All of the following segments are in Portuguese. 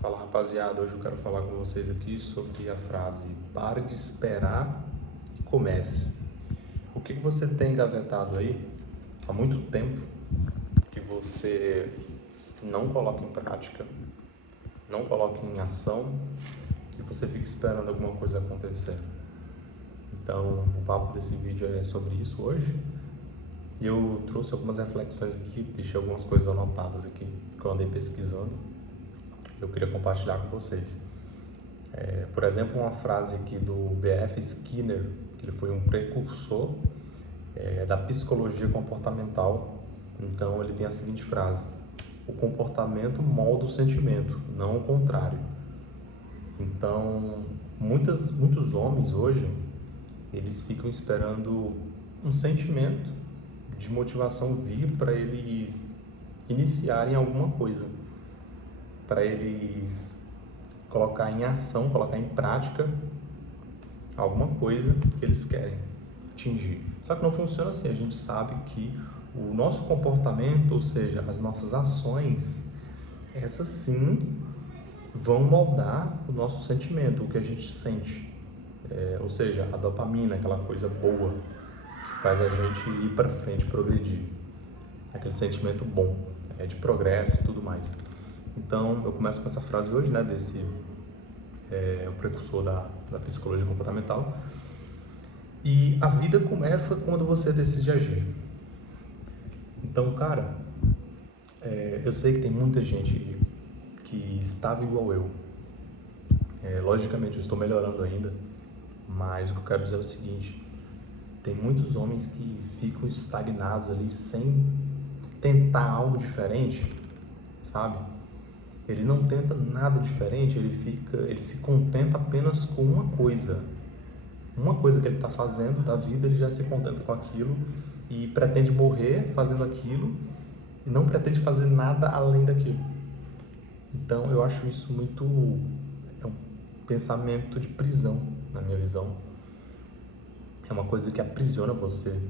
Fala rapaziada, hoje eu quero falar com vocês aqui sobre a frase pare de esperar e comece. O que você tem engavetado aí há muito tempo que você não coloca em prática, não coloca em ação e você fica esperando alguma coisa acontecer? Então, o papo desse vídeo é sobre isso hoje. E eu trouxe algumas reflexões aqui, deixei algumas coisas anotadas aqui que eu andei pesquisando. Eu queria compartilhar com vocês. Por exemplo, uma frase aqui do B.F. Skinner, que ele foi um precursor da psicologia comportamental. Então, ele tem a seguinte frase: o comportamento molda o sentimento, não o contrário. Então, muitos homens hoje, eles ficam esperando um sentimento de motivação vir para eles iniciarem alguma coisa, para eles colocar em ação, colocar em prática alguma coisa que eles querem atingir. Só que não funciona assim. A gente sabe que o nosso comportamento, ou seja, as nossas ações, essas sim vão moldar o nosso sentimento, o que a gente sente. Ou seja, a dopamina, aquela coisa boa que faz a gente ir para frente, progredir. Aquele sentimento bom, de progresso e tudo mais. Então, eu começo com essa frase hoje, né, o precursor da psicologia comportamental. E a vida começa quando você decide agir. Então, cara, eu sei que tem muita gente que estava igual eu. Logicamente, eu estou melhorando ainda, mas o que eu quero dizer é o seguinte: tem muitos homens que ficam estagnados ali sem tentar algo diferente, sabe? Ele não tenta nada diferente, ele se contenta apenas com uma coisa que ele está fazendo da vida. Ele já se contenta com aquilo e pretende morrer fazendo aquilo e não pretende fazer nada além daquilo. Então eu acho isso é um pensamento de prisão, na minha visão. É uma coisa que aprisiona você.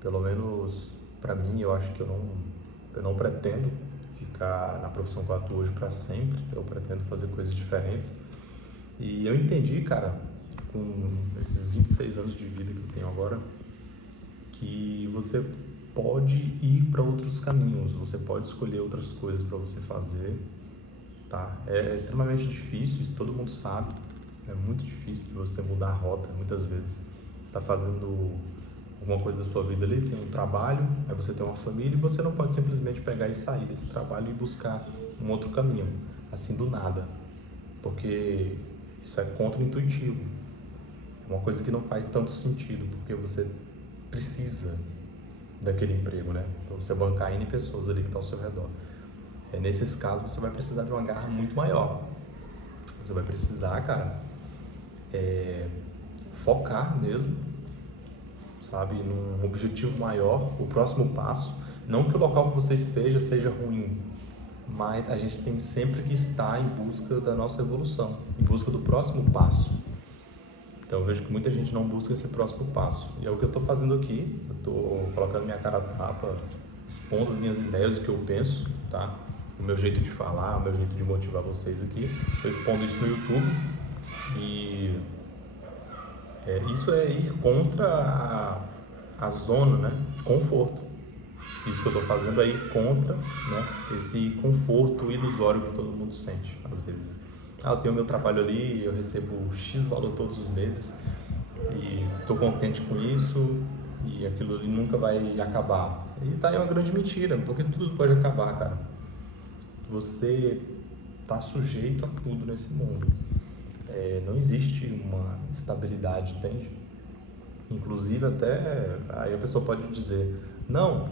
Pelo menos para mim, eu acho que eu não pretendo ficar na profissão que eu atuo hoje para sempre. Eu pretendo fazer coisas diferentes. E eu entendi, cara, com esses 26 anos de vida que eu tenho agora, que você pode ir para outros caminhos, você pode escolher outras coisas para você fazer, tá? É extremamente difícil, isso todo mundo sabe. É muito difícil de você mudar a rota. Muitas vezes você está fazendo alguma coisa da sua vida ali, tem um trabalho, aí você tem uma família e você não pode simplesmente pegar e sair desse trabalho e buscar um outro caminho, assim do nada, porque isso é contra-intuitivo, é uma coisa que não faz tanto sentido, porque você precisa daquele emprego, né, para você bancar N pessoas ali que estão ao seu redor. Nesses casos você vai precisar de uma garra muito maior, você vai precisar, cara, focar mesmo, sabe, num objetivo maior, o próximo passo. Não que o local que você esteja seja ruim, mas a gente tem sempre que estar em busca da nossa evolução, em busca do próximo passo. Então eu vejo que muita gente não busca esse próximo passo, e é o que eu estou fazendo aqui. Eu estou colocando minha cara a tapa, expondo as minhas ideias, o que eu penso, tá? O meu jeito de falar, o meu jeito de motivar vocês aqui. Estou expondo isso no YouTube e isso é ir contra a zona, né, de conforto. Isso que eu estou fazendo é ir contra, né, esse conforto ilusório que todo mundo sente às vezes. Eu tenho meu trabalho ali, eu recebo X valor todos os meses e estou contente com isso e aquilo ali nunca vai acabar. E tá aí uma grande mentira, porque tudo pode acabar, cara. Você tá sujeito a tudo nesse mundo. Não existe uma estabilidade, entende? Inclusive até aí a pessoa pode dizer, não,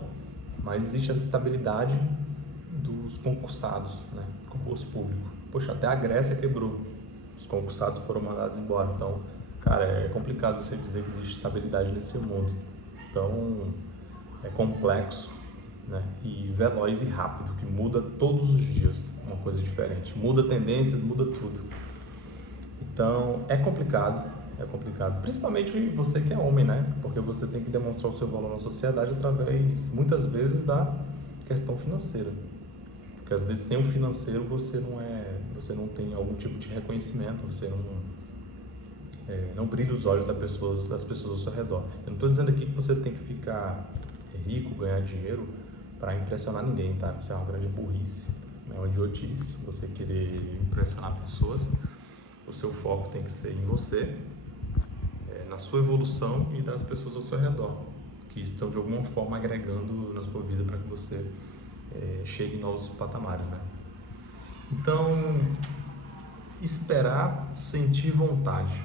mas existe a estabilidade dos concursados, né? Concurso público. Poxa, até a Grécia quebrou, os concursados foram mandados embora. Então, cara, é complicado você dizer que existe estabilidade nesse mundo. Então, é complexo, né? E veloz e rápido, que muda todos os dias uma coisa diferente. Muda tendências, muda tudo. Então, é complicado, principalmente você que é homem, né? Porque você tem que demonstrar o seu valor na sociedade através, muitas vezes, da questão financeira. Porque às vezes sem o financeiro você não tem algum tipo de reconhecimento, você não brilha os olhos das pessoas ao seu redor. Eu não estou dizendo aqui que você tem que ficar rico, ganhar dinheiro para impressionar ninguém, tá? Isso é uma grande burrice, é uma idiotice você querer impressionar pessoas. O seu foco tem que ser em você, na sua evolução e das pessoas ao seu redor, que estão de alguma forma agregando na sua vida para que você chegue em novos patamares, né? Então, esperar sentir vontade.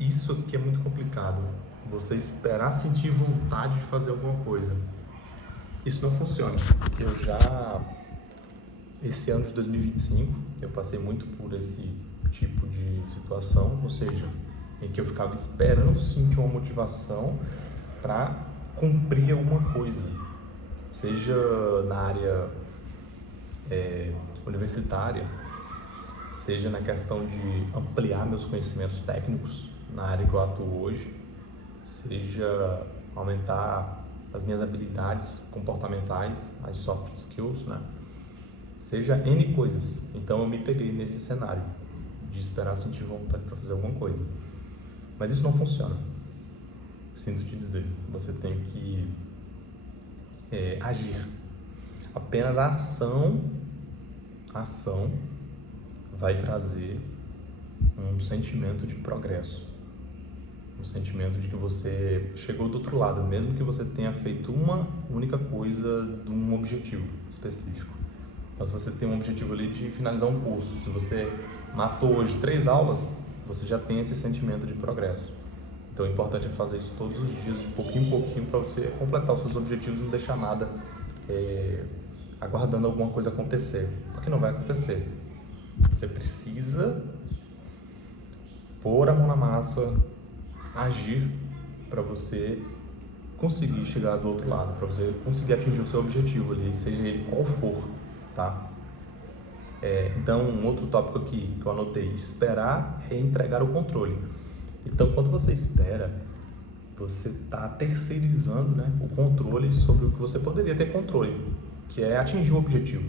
Isso aqui é muito complicado. Você esperar sentir vontade de fazer alguma coisa. Isso não funciona. Esse ano de 2025, eu passei muito por esse tipo de situação, ou seja, em que eu ficava esperando sentir uma motivação para cumprir alguma coisa, seja na área universitária, seja na questão de ampliar meus conhecimentos técnicos na área que eu atuo hoje, seja aumentar as minhas habilidades comportamentais, as soft skills, né? Seja N coisas. Então eu me peguei nesse cenário de esperar sentir vontade para fazer alguma coisa. Mas isso não funciona. Sinto te dizer, você tem que agir. Apenas a ação vai trazer um sentimento de progresso, um sentimento de que você chegou do outro lado, mesmo que você tenha feito uma única coisa de um objetivo específico. Mas você tem um objetivo ali de finalizar um curso. Se você matou hoje 3 aulas, você já tem esse sentimento de progresso. Então, o importante é fazer isso todos os dias, de pouquinho em pouquinho, para você completar os seus objetivos e não deixar nada aguardando alguma coisa acontecer, porque não vai acontecer. Você precisa pôr a mão na massa, agir para você conseguir chegar do outro lado, para você conseguir atingir o seu objetivo ali, seja ele qual for, tá? Então, um outro tópico aqui que eu anotei: esperar é entregar o controle. Então, quando você espera, você está terceirizando, né, o controle sobre o que você poderia ter controle, que é atingir o objetivo.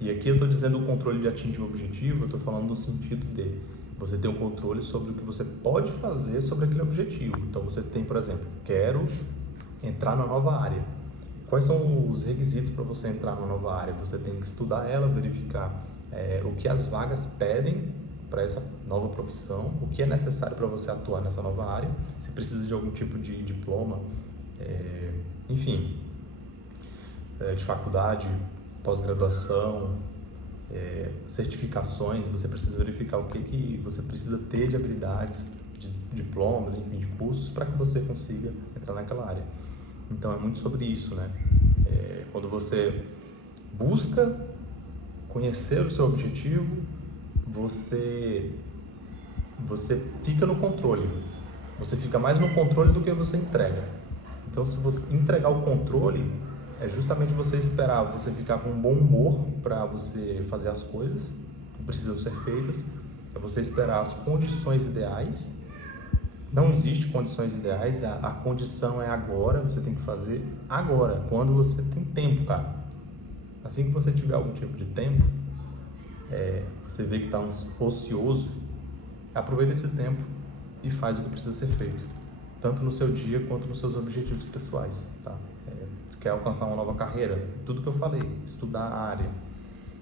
E aqui eu estou dizendo o controle de atingir o objetivo, eu estou falando no sentido de você ter um controle sobre o que você pode fazer sobre aquele objetivo. Então você tem, por exemplo, quero entrar na nova área. Quais são os requisitos para você entrar na nova área? Você tem que estudar ela, verificar o que as vagas pedem para essa nova profissão, o que é necessário para você atuar nessa nova área, se precisa de algum tipo de diploma, enfim, de faculdade, pós-graduação, certificações. Você precisa verificar o que você precisa ter de habilidades, de diplomas, enfim, de cursos para que você consiga entrar naquela área. Então é muito sobre isso, né? Quando você busca conhecer o seu objetivo, você fica no controle. Você fica mais no controle do que você entrega. Então, se você entregar o controle, é justamente você esperar, você ficar com um bom humor para você fazer as coisas que precisam ser feitas, é você esperar as condições ideais. Não existe condições ideais, a condição é agora, você tem que fazer agora, quando você tem tempo, cara. Assim que você tiver algum tipo de tempo, você vê que está ocioso, aproveita esse tempo e faz o que precisa ser feito, tanto no seu dia quanto nos seus objetivos pessoais, tá? Se quer alcançar uma nova carreira, tudo que eu falei, estudar a área,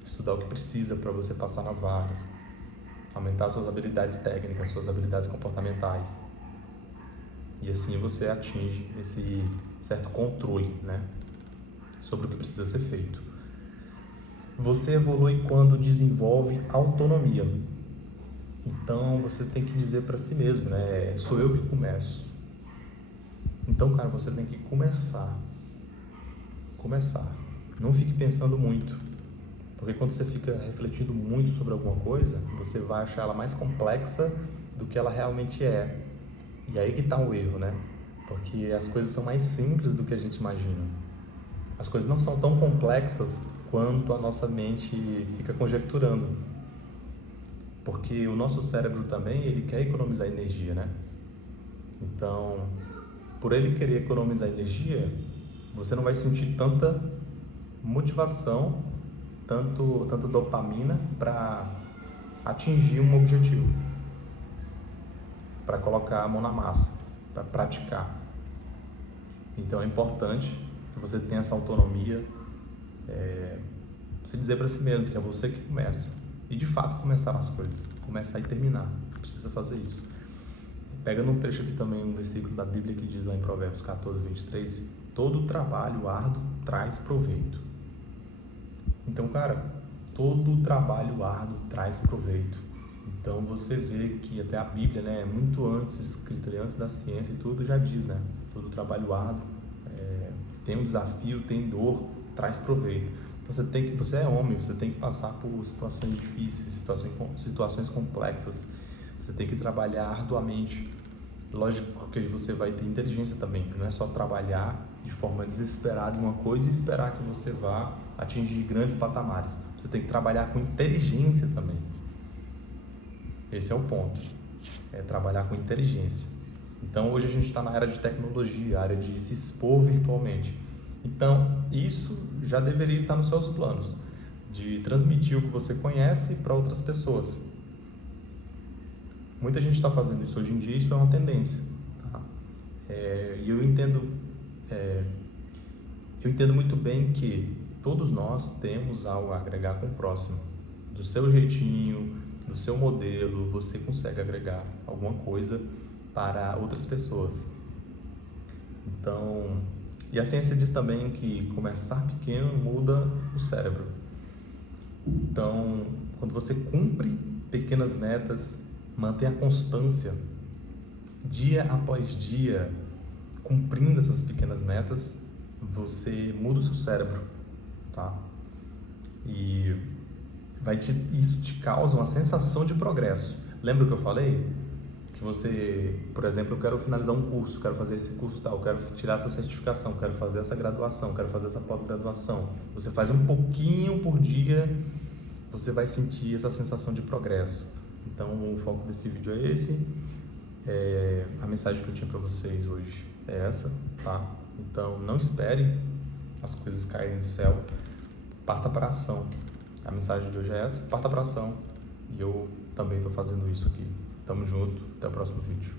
estudar o que precisa para você passar nas vagas, aumentar suas habilidades técnicas, suas habilidades comportamentais, e assim você atinge esse certo controle, né, sobre o que precisa ser feito. Você evolui quando desenvolve autonomia. Então você tem que dizer para si mesmo, né, sou eu que começo. Então, cara, você tem que começar. Não fique pensando muito, porque quando você fica refletindo muito sobre alguma coisa, você vai achar ela mais complexa do que ela realmente é. E aí que está o erro, né? Porque as coisas são mais simples do que a gente imagina. As coisas não são tão complexas quanto a nossa mente fica conjecturando. Porque o nosso cérebro também, ele quer economizar energia, né? Então, por ele querer economizar energia, você não vai sentir tanta motivação, tanta dopamina para atingir um objetivo, para colocar a mão na massa, para praticar. Então é importante que você tenha essa autonomia, você dizer para si mesmo que é você que começa, e de fato começar as coisas, começar e terminar, precisa fazer isso. Pega num trecho aqui também, um versículo da Bíblia que diz lá em Provérbios 14, 23, todo trabalho árduo traz proveito. Então, cara, todo trabalho árduo traz proveito. Então você vê que até a Bíblia, né, muito antes, escrita antes da ciência e tudo, já diz, né, todo trabalho árduo tem um desafio, tem dor, traz proveito. Você é homem, você tem que passar por situações difíceis, situações complexas. Você tem que trabalhar arduamente. Lógico que você vai ter inteligência também. Não é só trabalhar de forma desesperada em uma coisa e esperar que você vá atingir grandes patamares. Você tem que trabalhar com inteligência também. Esse é o ponto. É trabalhar com inteligência. Então hoje a gente está na era de tecnologia, a área de se expor virtualmente. Então isso já deveria estar nos seus planos, de transmitir o que você conhece para outras pessoas. Muita gente está fazendo isso hoje em dia, isso é uma tendência. Tá? E eu entendo muito bem que todos nós temos algo a agregar com o próximo. Do seu jeitinho, do seu modelo, você consegue agregar alguma coisa para outras pessoas. Então, e a ciência diz também que começar pequeno muda o cérebro. Então, quando você cumpre pequenas metas, mantém a constância, dia após dia, cumprindo essas pequenas metas, você muda o seu cérebro, tá? E isso te causa uma sensação de progresso. Lembra o que eu falei? Que você, por exemplo, eu quero finalizar um curso, quero fazer esse curso tal, quero tirar essa certificação, quero fazer essa graduação, quero fazer essa pós-graduação. Você faz um pouquinho por dia, você vai sentir essa sensação de progresso. Então o foco desse vídeo é esse. A mensagem que eu tinha para vocês hoje é essa, tá? Então não espere as coisas caírem do céu, parta para a ação. A mensagem de hoje é essa, parta para a ação. E eu também estou fazendo isso aqui. Tamo junto, até o próximo vídeo.